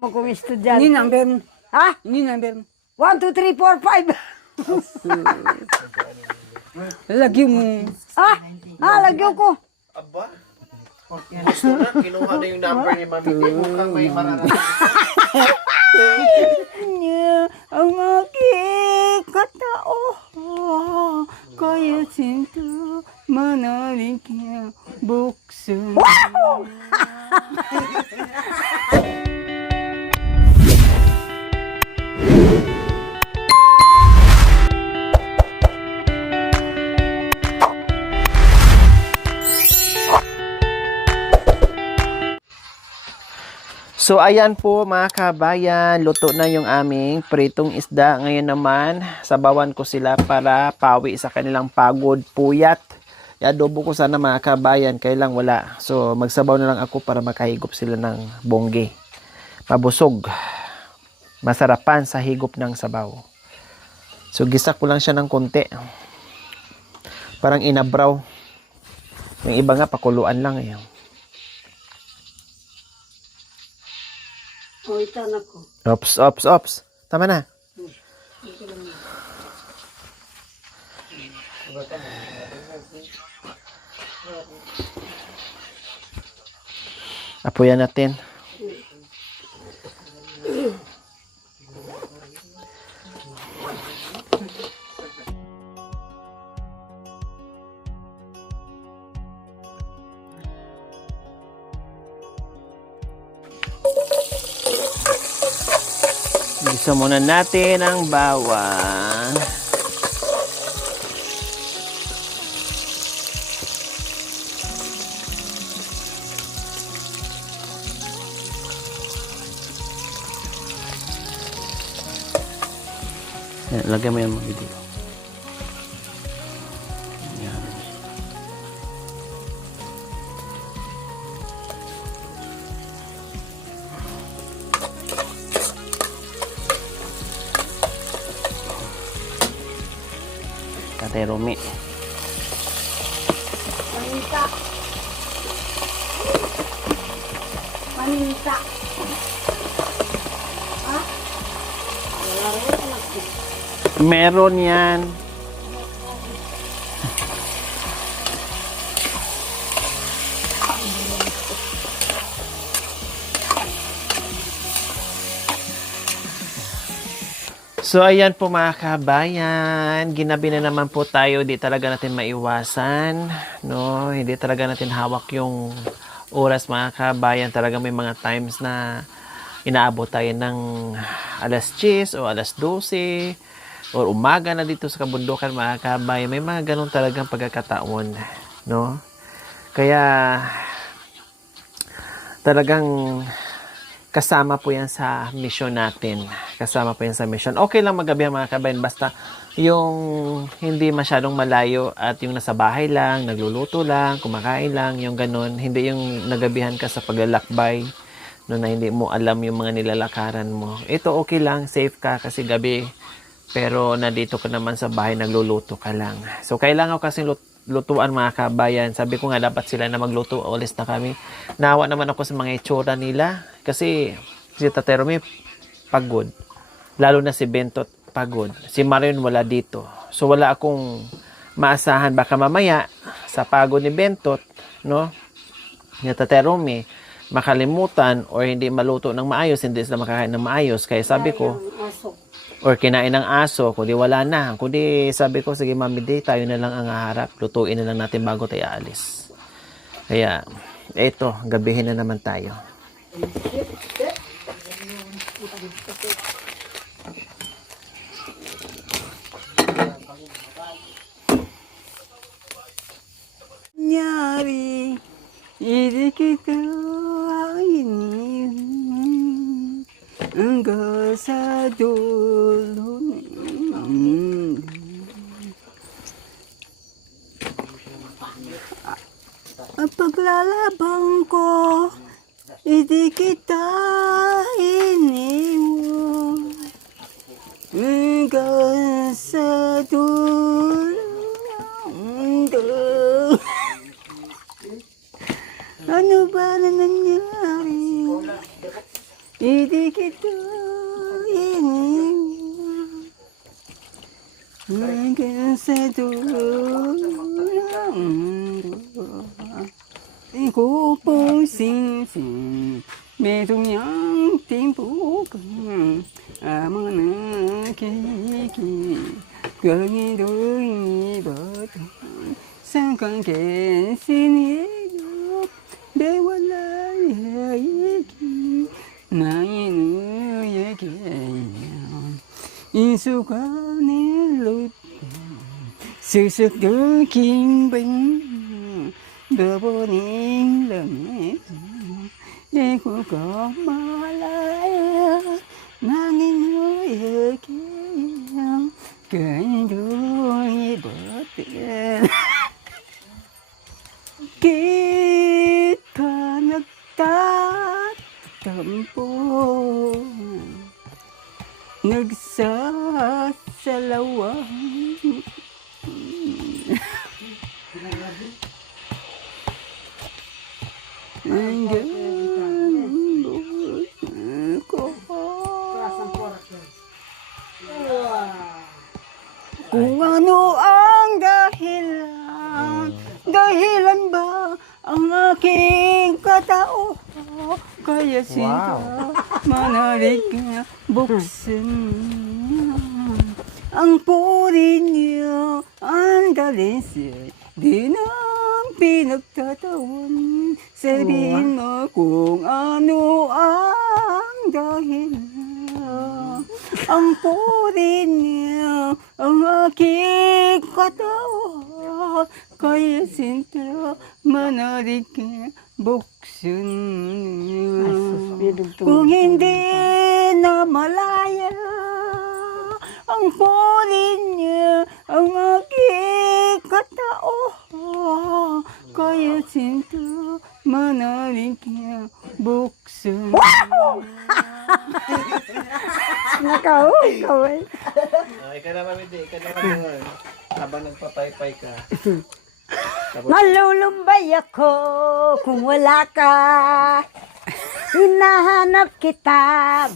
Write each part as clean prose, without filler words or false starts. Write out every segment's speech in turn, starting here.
Mo kung estudyante. Ini number. Ha? Ini number. 1, 2, 3, 4, 5. Lagi mo. Ha? Lagyo ko. Aba? Gusto na, kinuha na yung number ni Mami T. Mukhang may mararating. Niya ang aking katao. Kaya sinta manalig niya buksan. So ayan po mga kabayan, luto na yung aming pritong isda. Ngayon naman, sabawan ko sila para pawi sa kanilang pagod, puyat. I-adobo ko sana mga kabayan, kailang wala. So magsabaw na lang ako para makahigop sila ng bongge. Mabusog. Masarapan sa higop ng sabaw. So gisak ko lang siya ng konti. Parang inabraw. Yung iba nga pakuluan lang eh. Kuitan ako. Ops. Tama na. Apoyan natin. Isa muna natin ang bawang. Yan, lagyan mo yan mga video. Yan. Tatay Romy. Paninta. Paninta. Ha? Wala rin anak ko. Meron yan. So ayan po mga kabayan, ginabi na naman po tayo, di talaga natin maiwasan, no? Hindi talaga natin hawak yung oras mga kabayan, talaga may mga times na inaabot tayo ng alas 10 o alas 12 or umaga na dito sa kabundukan mga kabayan, may mga ganun talagang pagkakataon, no? Kaya talagang kasama po yan sa mission natin. Kasama po yan sa mission. Okay lang magabi mga kabayan. Basta yung hindi masyadong malayo at yung nasa bahay lang, nagluluto lang, kumakain lang, yung ganun. Hindi yung nagabihan ka sa paglalakbay no, na hindi mo alam yung mga nilalakaran mo. Ito okay lang, safe ka kasi gabi. Pero nandito ka naman sa bahay, nagluluto ka lang. So kailangan ko kasi lutuan mga kabayan. Sabi ko nga dapat sila na magluto. Ulis na kami. Nawa naman ako sa mga itsura nila. Kasi si Tatay Romy pagod. Lalo na si Bentot pagod. Si Marion wala dito. So wala akong maasahan. Baka mamaya sa pagod ni Bentot, no? Ni Tatay Romy, makalimutan or hindi maluto ng maayos. Hindi sila makakain ng maayos. Kaya sabi ko, or kinain ng aso, kundi wala na. Kundi sabi ko, sige Mami D, tayo na lang ang haharap. Lutuin na lang natin bago tayo aalis. Kaya, eto, gabihin na naman tayo. Nyari, hindi kita ini. Hanggang sa dulo ang paglalabang ko, hindi kita iniwan. Hanggang sa dulo ng mundo. Ano ba na nangyari? Hindi kita ingin hanggang sa dulo ng mundo. Ikaw po singsing, merong niyang timpukan, amang nakikik, ganito'y ibatan, sa kangken sinilip, de wala yayiki, na inuyagay, isuka nilut, susak daking bang, Daboning langit, di ko ka malaya, nanginuyagin, ganito'y batin. Kita nagtatampo, nagsasalawan. Hanggang ko. Kung ano ang dahilan ba ang aking katao, kaya sinta manalig na buksan ang puri niya, ang dalhin siya, di na pinagtatawan. Sabihin mo kung ano ang dahilan. Ang puri niya, ang aking katawan, kaya sinta manalig ka buksan. Kung hindi na malaya ang puri niya, ang aking katao, kaya sinta manalig ka buksan. Wow! Nakauwi, kaway. Ikaw naman, hindi. Ikaw naman. Habang nagpapaypay ka. Malulumbay ako kung wala ka. Hinahanap kita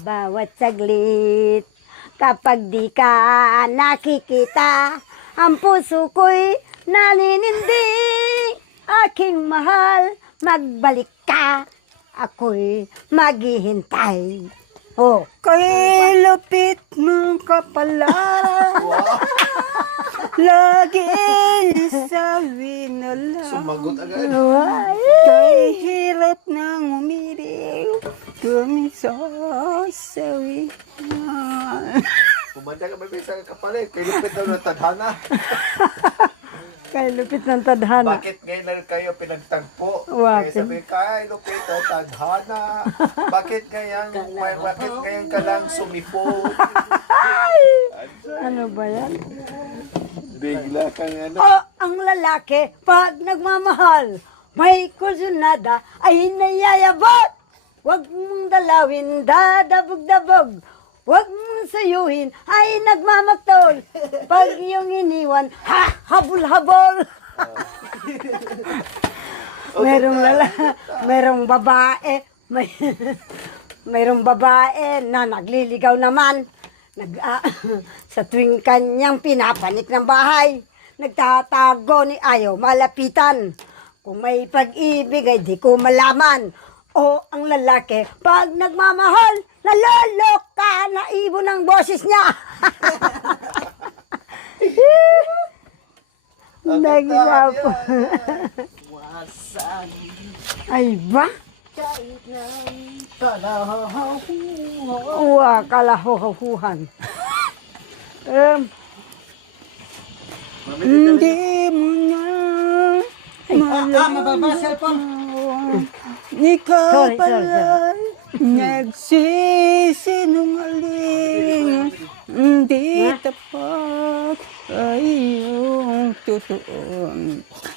bawat saglit. Kapag di ka nakikita, ang puso ko'y naninindig. Aking mahal, magbalik ka. Ako'y maghihintay. Oh, Kay lupit ng kapalaran, lagi sabi na lang. Sumagot agad. Kay hirap ng umiriw, kumisasawi na. Pumadya ka ba sa kapalit? Kay lupit daw ng tadhana. kay lupit ng tadhana. Bakit ngayon lang kayo pinagtagpo? Bakit? Kaya sabi, kay lupit ng tadhana. Bakit ngayon ka lang sumipo? Ano ba yan? Bigla kang ano. Oh, ang lalaki, pag nagmamahal, may kusunada ay nayayabot. Huwag mong dalawin, dadabog-dabog. Huwag mong sayuhin, ay nagmamaktol. Pag iyong iniwan, habol-habol. Merong babae, merong babae na nagliligaw naman. Sa tuwing kanyang pinapanik ng bahay, nagtatago ni ayaw malapitan. Kung may pag-ibig ay di ko malaman. O ang lalaki, pag nagmamahal, naloloka na ibon ang boses niya. Nagsapo. Ay ba? Uwa, kalahuhuhan. Hindi mo na mababasal po. ikaw Sorry. pala nagsisinungaling. Hindi tapat ay iyong totoo.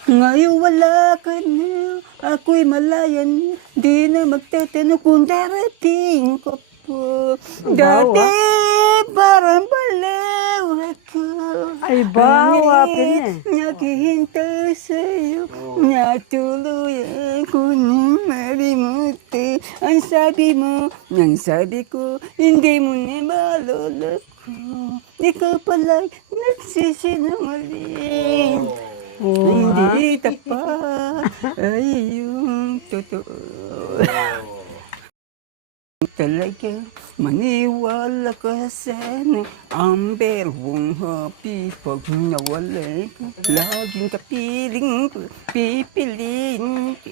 Ngayon wala ka na, ako'y malayan. Di na magtatanong kung darating ka po. Dati parang baliw ako. Ay, bawa, pin eh. Naghihintay sa'yo, natuloy ako ng marimuti. Ang sabi ko, hindi mo na maloloko. Ikaw pala'y nagsisinungaling. Hindi tapat ay yung totoo. Talaga, maniwala ka sana. Amber, wong happy pag nawala ka. Laging kapiling ko, pipiliin ka.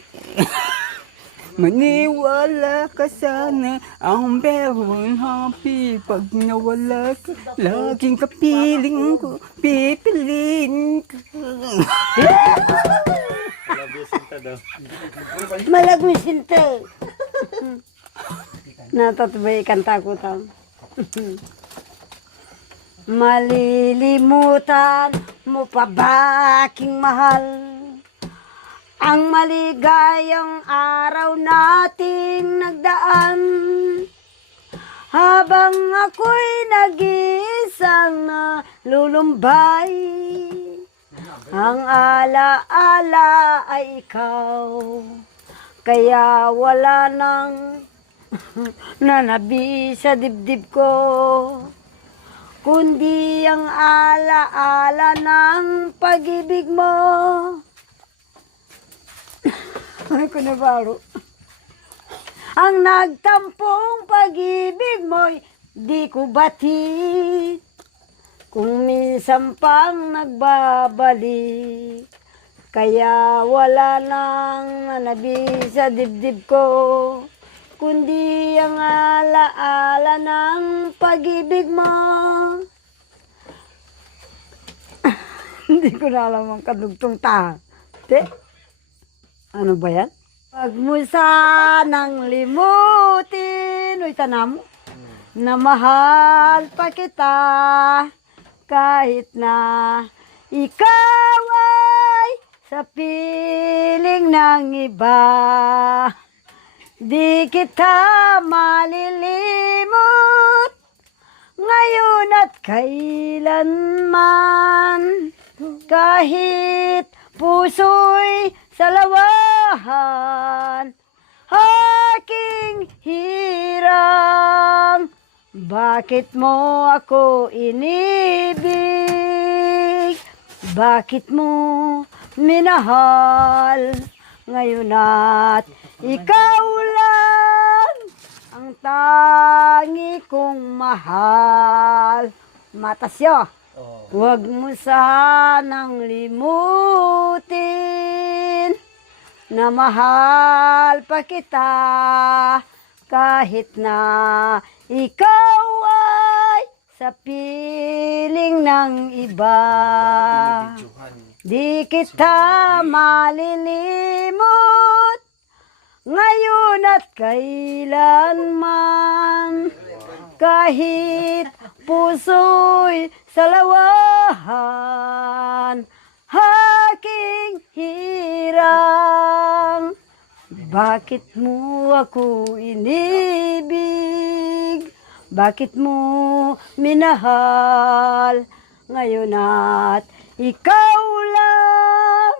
Maniwala ka sana. Amber, wong happy pag nawala ka. Laging kapiling ko, pipiliin ka. Malagmisinta. Natatubay kanta ko tam. Malilimutan mo pa ba aking mahal ang maligayang araw nating nagdaan habang ako'y nag-iisang nalulumbay. Ang ala-ala ay ikaw, kaya wala nang nanabi sa dibdib ko, kundi ang ala-ala ng pag-ibig mo. Ay, kunabaro. Ang nagtampong pag-ibig mo'y di ko batid, kung minsan pang nagbabalik, kaya wala nang nanabi sa dibdib ko, kundi ang ala-ala ng pag-ibig mo. Hindi ko na alam ang kadugtong ta. Ano ba yan? Wag mo sanang limutin, uy, tanam, na mahal pa kita, kahit na ikaw ay sa piling ng iba. Di kita malilimot ngayon at kailanman, kahit puso'y salawahan aking hirang. Bakit mo ako inibig? Bakit mo minahal ngayon at ikaw lang ang tangi kong mahal? Matasyo, huwag mo sanang limutin na mahal pa kita, kahit na ikaw ay sa piling ng iba. Di kita malilimot ngayon at kailanman, kahit puso'y salawahan aking hirang. Bakit mo ako inibig? Bakit mo minahal ngayon at ikaw lang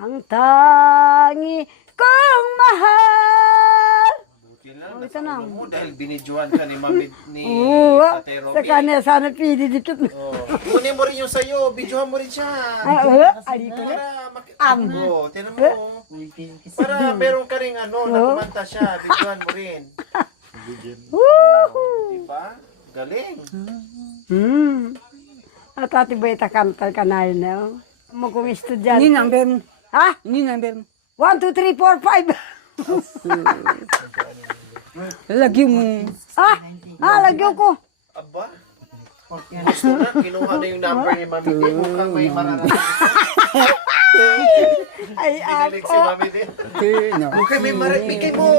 ang tangi kong mahal? Buti lang, Oh, ito na. mo dahil binidyohan ka ni Mami ni Oo, Tatay Romy. sa kanya sana pili dito. Oh. Kunin mo rin yung sayo, bidyohan mo rin siya. Dito na. Para oh, tinan mo. Para meron ka rin nakumanta siya, bidyohan mo rin. Woohoo! Diba? Galing. At ati ba itakanta ka na yun, no? Mo kong estudyante. Ini number mo. Ha? Ini number mo. 1, 2, 3, 4, 5. Lagi mo. Lagyan ko. Aba? Gusto na, kinuha na yung number ni Mami D. Mukhang may mararating. Ay, Kinilig si ako. Mami D. Mukhang may mararating. Bigay mo.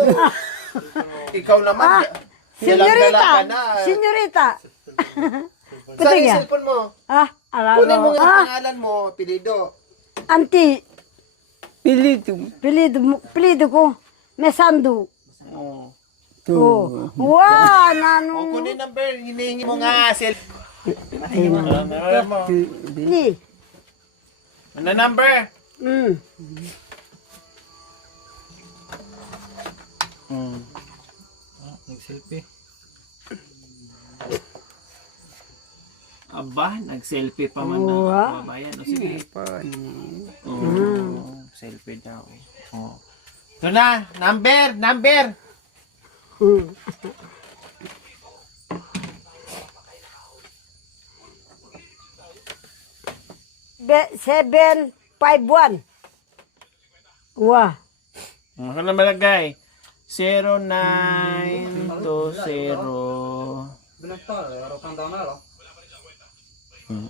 Ikaw naman. Senyorita. ka na. Senyorita. Saan Kuting yung yan? cellphone mo? Alala Kunin mo mo. nga ang pangalan mo, pilido. Auntie. Pilito. Pilido ko. Mesando. Oh. Oh. Wow, nano. Kunin number, hinihingi mo nga. Ano mo? Ni. Ano number? Mm. Nag-selfie. Aba, nag-selfie pa man Oo, na kababayan. O sige. Selfie daw. Oh. Ito na, number. Mm. 751. Wah. Ano na malagay? 0920.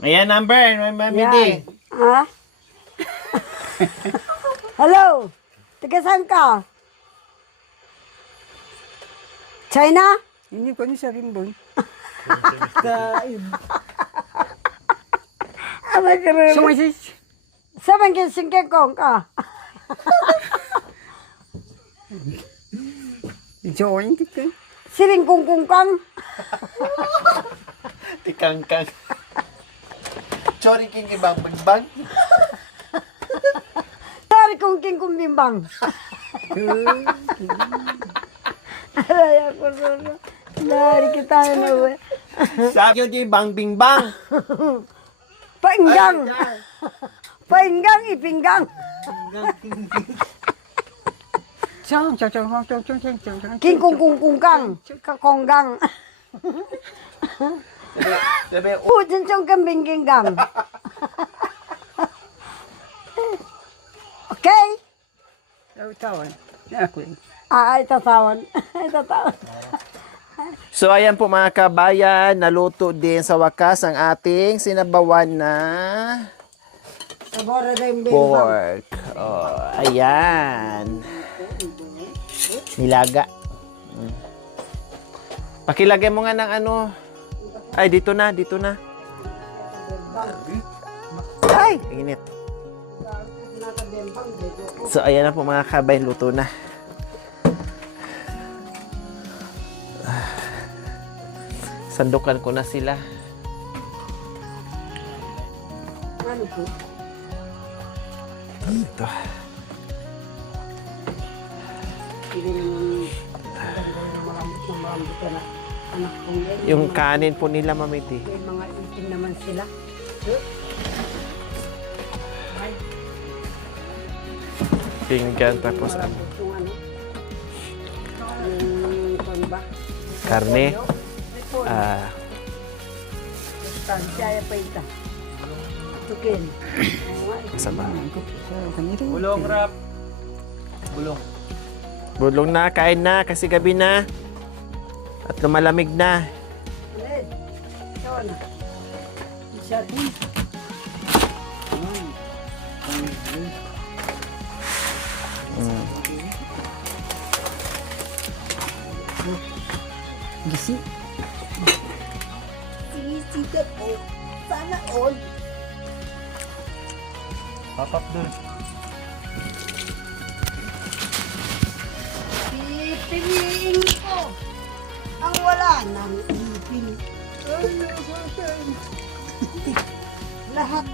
Ayan, number. Mami D. Yan. Ha? Hello. Taga saan ka? China? Hindi ko ni sa Rimbon. Abay ka rin. Sumasis. Saban ka singke kong ka. Join ka. Siring kung kang. Tikangkang. Chori king ibang bagbag. Sorry kung king kumbimbang. Aray ako rin. Dari kita na we. Sa akin di bang bing bang. Painggang. Painggang ipinggang. Chong. King kung kang. Kakonggang. Sabi, Pudin siyang kambing ginggang. Okay? Tawan. Ako. Ay, tatawan. Ay, tatawan. so ayan po mga kabayan, naluto din sa wakas ang ating sinabawan na Sabora na yung bimbang. pork. Oh, ayan. Nilaga. Pakilagay mo nga ng ano. Ay, dito na. Ay, init. So, ayan na po mga kabayan, luto na. Sandukan ko na sila. Ano po? Ito. Hindi naman marami ka na anak kong yan. Yung kanin po nila, mamiti. May mga itim naman sila. Pinggan, tapos ano, Yung ano? Yung kon ba? karne. Repolyo. Ah, Tansya pa ita. Tukin. kasama. Bulong rap. Bulong na, kain na, kasi gabi na. At lumalamig na. Alin? Ikaw na. Isa din. Gisi. Sisikat po. Sana all. Papap dun. Pipiliin ko ang wala ng ipin. Lahat.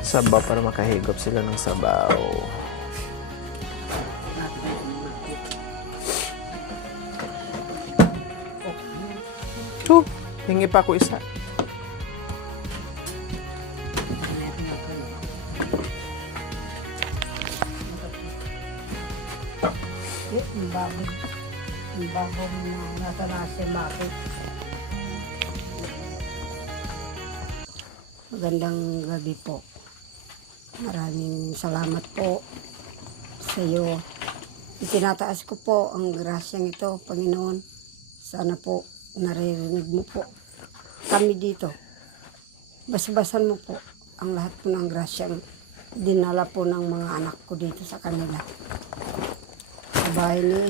Sabaw para makahigop sila ng sabaw. Hingi pa ako isa. Ang bago. Ang bago na nasa nasa bakit. Magandang gabi po. Maraming salamat po sa iyo. Itinataas ko po ang grasyang ito, Panginoon. Sana po naririnig mo po kami dito. Basbasan mo po ang lahat po ng grasyang dinala po ng mga anak ko dito sa kanila. Sa bahay ni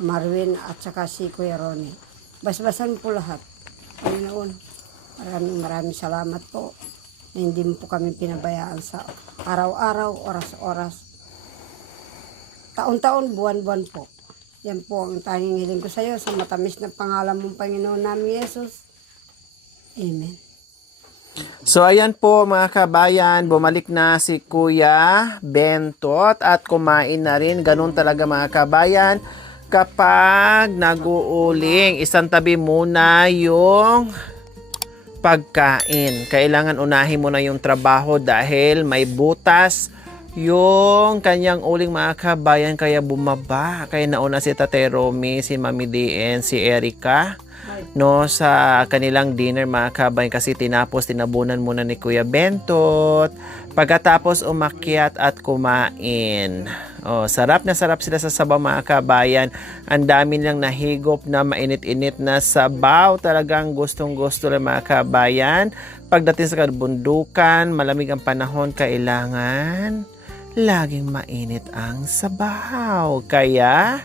Marwin at saka si Kuya Ronnie. Basbasan po lahat. Panginoon, maraming salamat po na hindi mo po kami pinabayaan sa araw-araw, oras-oras, taon-taon, buwan-buwan po. Yan po ang tanging hiling ko sa iyo sa matamis na pangalan mong Panginoon namin, Yesus. Amen. So ayan po mga kabayan, bumalik na si Kuya Bentot at kumain na rin. Ganun talaga mga kabayan. Kapag nag-uuling, isang tabi muna yung pagkain. Kailangan unahin mo na yung trabaho dahil may butas yung kanyang uling mga kabayan kaya bumaba. Kaya nauna si Tate Romy, si Mami DN, si Erica no sa kanilang dinner mga kabayan kasi tinabunan muna ni Kuya Bentot pagkatapos umakyat at kumain. Oh, sarap na sarap sila sa sabaw mga kabayan. Ang dami nilang nahigop na mainit-init na sabaw. Talagang gustong-gusto ng mga kabayan. Pagdating sa kabundukan, malamig ang panahon, kailangan laging mainit ang sabaw. Kaya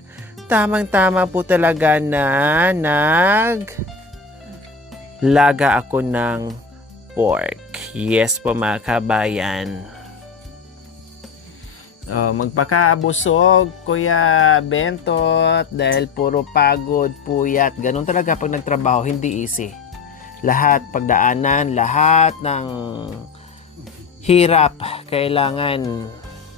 tamang-tama po talaga na laga ako ng pork. Yes po mga kabayan. Oh, magpakaabusog, Kuya Bentot, dahil puro pagod, puyat. Ganun talaga pag nagtrabaho, hindi easy. Lahat, pagdaanan, lahat ng hirap, kailangan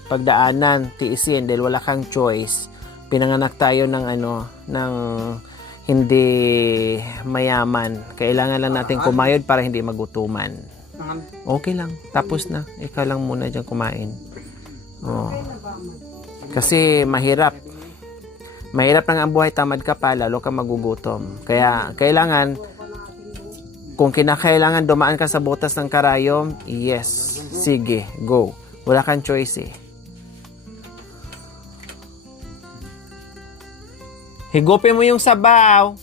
pagdaanan, tiisin dahil wala kang choice. Pinanganak tayo ng ng hindi mayaman. Kailangan lang natin kumayod para hindi magutuman. Okay lang. Tapos na. Ikaw lang muna dyan kumain. Oh. Kasi mahirap. Mahirap lang ang buhay. Tamad ka pa. Lalo ka magugutom. Kaya kailangan kung kinakailangan dumaan ka sa butas ng karayom, yes. Sige. Go. Wala kang choice eh. Higupin mo yung sabaw.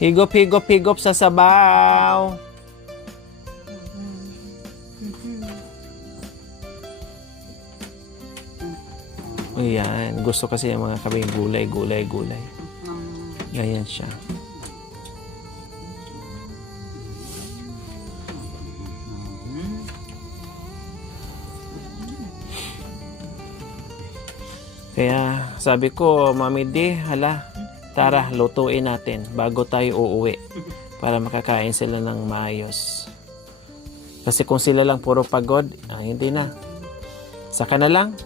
Higop sa sabaw. Ayan. Gusto kasi yung mga kabing gulay. Ganyan siya. Kaya sabi ko, Mami D, tara, lutuin natin bago tayo uuwi para makakain sila ng maayos. Kasi kung sila lang puro pagod, hindi na. Saka na lang.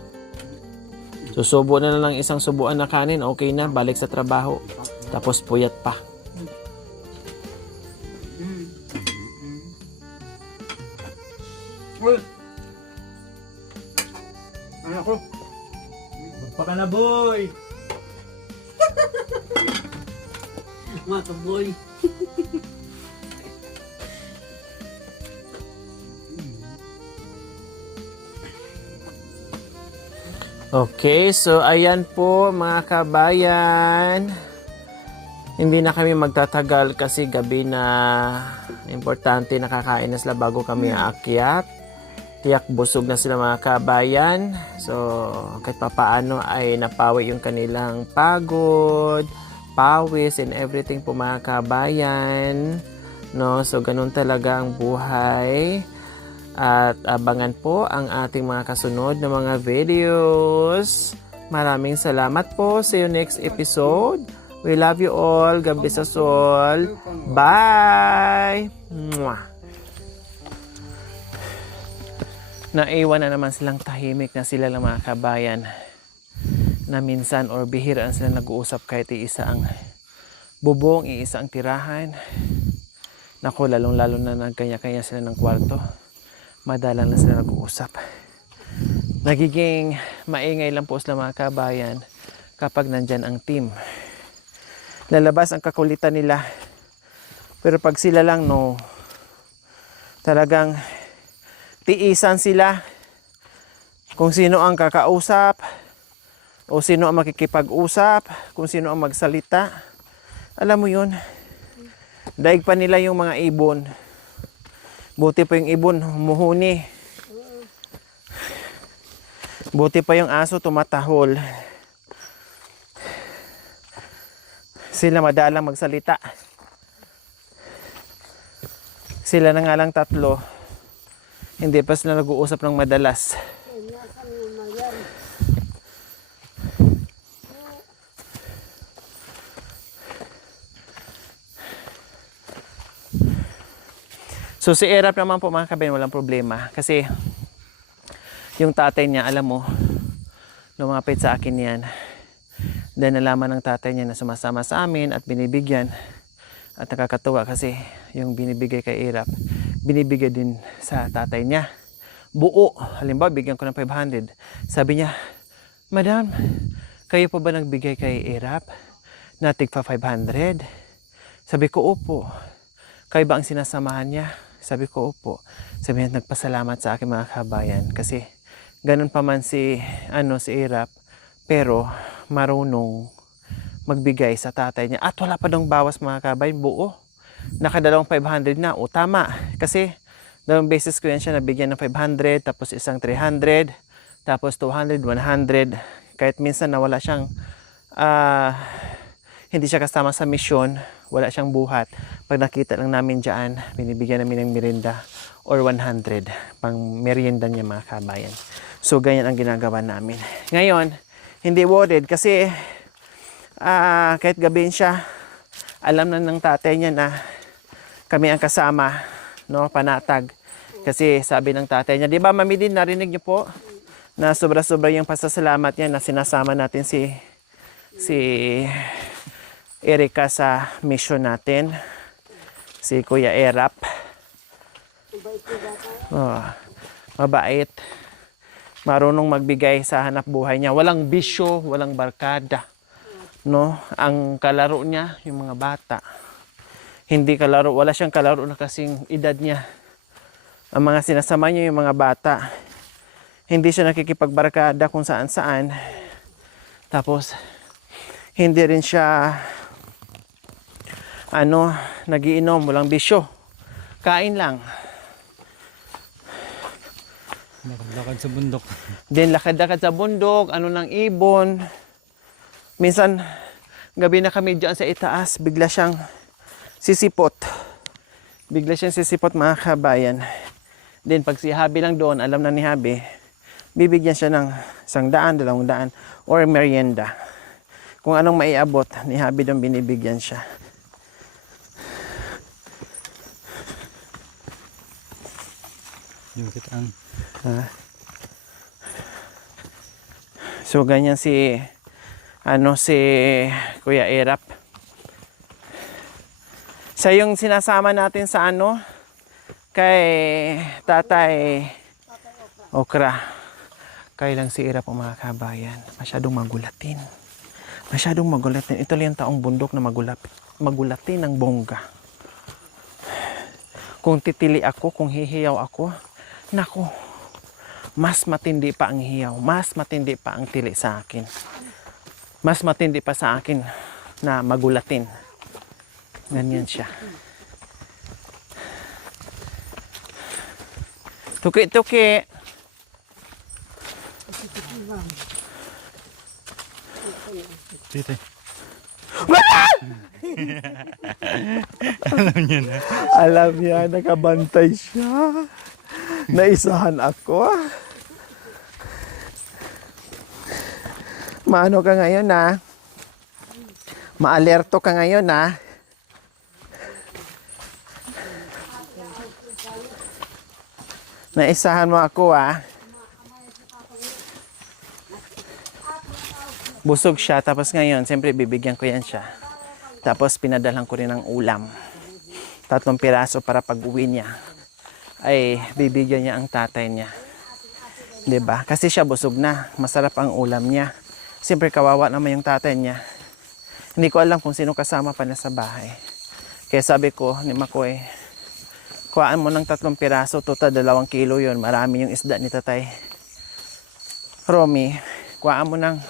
Susubo na lang isang subuan na kanin, okay na, balik sa trabaho. Tapos puyat pa. Anak ko. Baka na boy. Mata boy. Okay, so ayan po mga kabayan. Hindi na kami magtatagal kasi gabi na. Importante nakakain na sila bago kami aakyat. Tiyak busog na sila mga kabayan. So kahit papaano ay napawi yung kanilang pagod, pawis and everything po mga kabayan. No, so ganun talaga ang buhay. At abangan po ang ating mga kasunod na mga videos. Maraming salamat po. See you next episode. We love you all. God bless us all. Bye! Mwah! Naiwan na naman silang tahimik na sila lang mga kabayan. Na minsan or bihiraan sila nag-uusap kahit iisa ang bubong, iisa ang tirahan. Naku, lalong-lalo na nagkanya-kanya sila ng kwarto. Madalang na sila nag-uusap. Nagiging maingay lang po sila mga kabayan kapag nandyan ang team. Lalabas ang kakulitan nila. Pero pag sila lang, no, talagang tiisan sila kung sino ang kakausap o sino ang makikipag-usap, kung sino ang magsalita. Alam mo yun, daig pa nila yung mga ibon. Buti pa yung ibon, humuhuni. Buti pa yung aso, tumatahol. Sila madalang magsalita. Sila na nga lang tatlo. Hindi pa sila nag-uusap ng madalas. So si Erap naman po mga kabayan, walang problema. Kasi yung tatay niya, alam mo, lumapit sa akin yan. Dahil nalaman ng tatay niya na sumasama sa amin at binibigyan. At nakakatuwa kasi yung binibigay kay Erap, binibigay din sa tatay niya. Buo. Halimbawa, bigyan ko ng 500. Sabi niya, Madam, kayo po ba nagbigay kay Erap na tigpa 500? Sabi ko, opo. Kayo ba ang sinasamahan niya? Sabi ko, opo. Sabi niya, nagpasalamat sa akin mga kabayan. Kasi ganun pa man si Erap, pero marunong magbigay sa tatay niya. At wala pa dong bawas mga kabayan, buo. Nakadalawang 500 na. O tama. Kasi dalawang beses ko yan siya nabigyan ng 500, tapos isang 300, tapos 200, 100. Kahit minsan nawala siyang, hindi siya kasama sa misyon, wala siyang buhat. Pag nakita lang namin dyan, binibigyan namin ng merienda or 100 pang merienda niya mga kabayan. So ganyan ang ginagawa namin. Ngayon, hindi worried kasi kahit gabihin siya, alam na ng tatay niya na kami ang kasama, no, panatag. Kasi sabi ng tatay niya, di ba Mami Din, narinig niyo po na sobra-sobra yung pasasalamat niya na sinasama natin si Erika sa mission natin. Si Kuya Erap. Oh, mabait. Marunong magbigay sa hanap buhay niya. Walang bisyo, walang barkada. No, ang kalaro niya yung mga bata. Hindi kalaro, wala siyang kalaro na kasing edad niya. Ang mga sinasama niya yung mga bata. Hindi siya nakikipagbarkada kung saan-saan. Tapos hindi rin siya nagiinom, walang bisyo. Kain lang. Lakad sa bundok. Then lakad-lakad sa bundok, ng ibon. Minsan, gabi na kami dyan sa itaas, bigla siyang sisipot. Bigla siyang sisipot mga kabayan. Then pag si Habi lang doon, alam na ni Habi, bibigyan siya ng 100, 200 or merienda. Kung anong maiabot, ni Habi doon binibigyan siya. Yung kitaan. So ganyan si Kuya Erap. Sa yung sinasama natin sa kay Tatay Okra. Kaya lang si Erap mga kabayan. Masyadong magulatin. Masyadong magulatin. Ito lang yung taong bundok na magulatin ng bongga. Kung titili ako, kung hihiyaw ako, nako, mas matindi pa ang hiyaw, mas matindi pa ang tili sa akin. Mas matindi pa sa akin na magulatin. Ganyan siya. Tuki-tuki. Tite. Alam niya, nakabantay siya. Naisahan ako. Maano ka ngayon Maalerto ka ngayon Naisahan mo ako Busog siya, tapos ngayon, siyempre bibigyan ko yan siya. Tapos pinadalang ko rin ng ulam. 3 piraso para pag-uwi niya ay bibigyan niya ang tatay niya. 'Di ba? Kasi siya busog na, masarap ang ulam niya. Siyempre kawawa naman yung tatay niya. Hindi ko alam kung sino kasama pa na sa bahay. Kaya sabi ko ni Makoy, kuhaan mo ng 3 piraso, total 2 kilo yun. Marami yung isda ni Tatay Romy. Kuhaan mo ng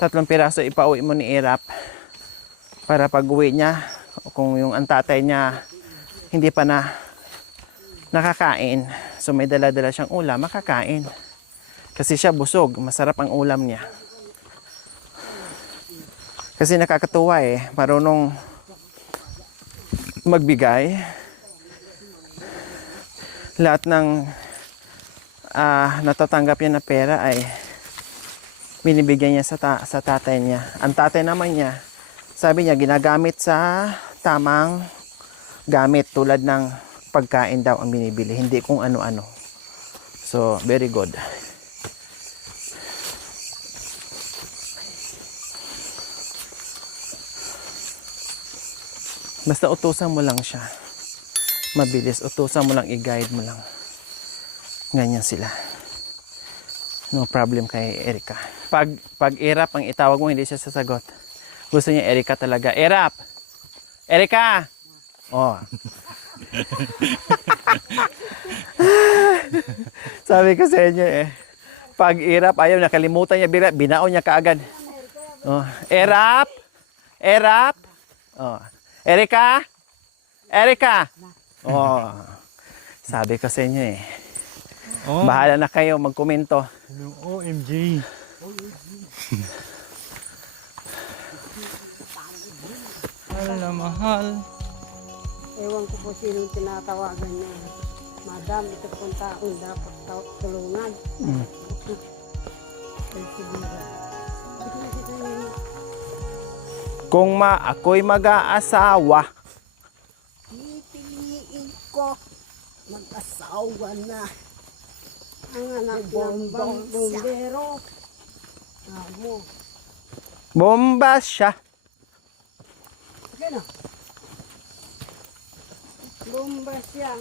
3 piraso, ipauwi mo ni Erap para pag-uwi niya, kung yung ang tatay niya hindi pa na nakakain, so may dala-dala siyang ulam, makakain. Kasi siya busog, masarap ang ulam niya. Kasi nakakatuwa marunong magbigay. Lahat ng natatanggap niya na pera ay binibigyan niya sa tatay niya. Ang tatay naman niya, sabi niya, ginagamit sa tamang gamit tulad ng pagkain daw ang binibili, hindi kung ano-ano. So, very good. Basta utusan mo lang siya. Mabilis, utusan mo lang, i-guide mo lang. Ganyan sila. No problem kay Erica. Pag Erap ang itawag mo, hindi siya sasagot. Gusto niya Erica talaga. Erap! Erica! Oh. Sabi ko sa inyo pag Erap, ayaw niya, kalimutan niya, binaon niya kaagad. Oh. Erap! Erap! Oh. Erica! Erica! Oh. Sabi ko sa inyo bahala na kayo magkomento. OMG. Mahal na mahal. Ewan ko po sinong tinatawagan niya. Madam, ito pong taong dapat tulungan. Ay, siguro. Kung ako'y mag-aasawa, Pipiliin ko mag-asawa na ang anak ng bombero. Amo. bomba siya. Gano? Bomba siya.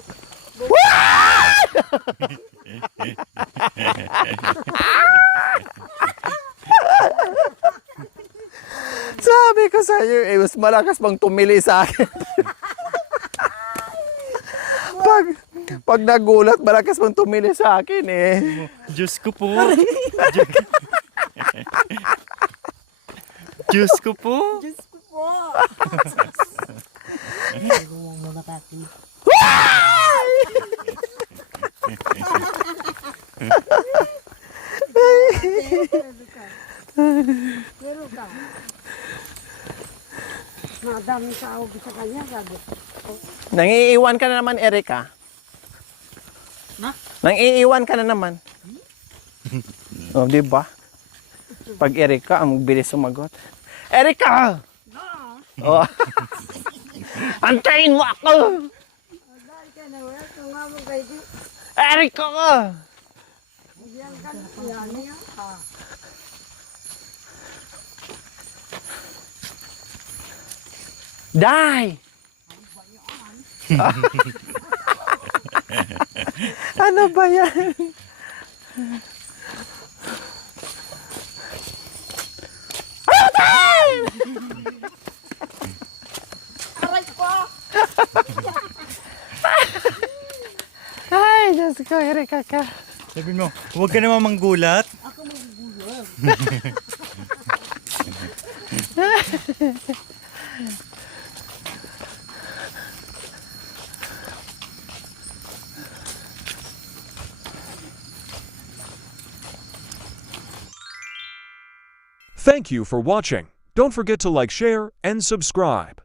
Sabi ko sa iyo, mas malakas pang tumili sa akin. pag nagulat, malakas pang tumili sa akin Diyos ko po. Diyos ko po. Diyos ko po. Pero ka. Madami tao sa kanya, sabi. Nangiiwan ka na naman, Erica. Nangiiwan ka na naman. Oh, di ba? Pag Erica, ang bilis sumagot. Erica! Oh. Antayin mo ako! Dahil ka na, wala. Tumawag kayo di. Erica! Yan ka na. Yan niya. Die! Ano ba yan? Aray ko! Ay, Diyos ko, Erica ka. Sabi mo, huwag ka naman manggulat. Ako magugulat. Thank you for watching. Don't forget to like, share, and subscribe.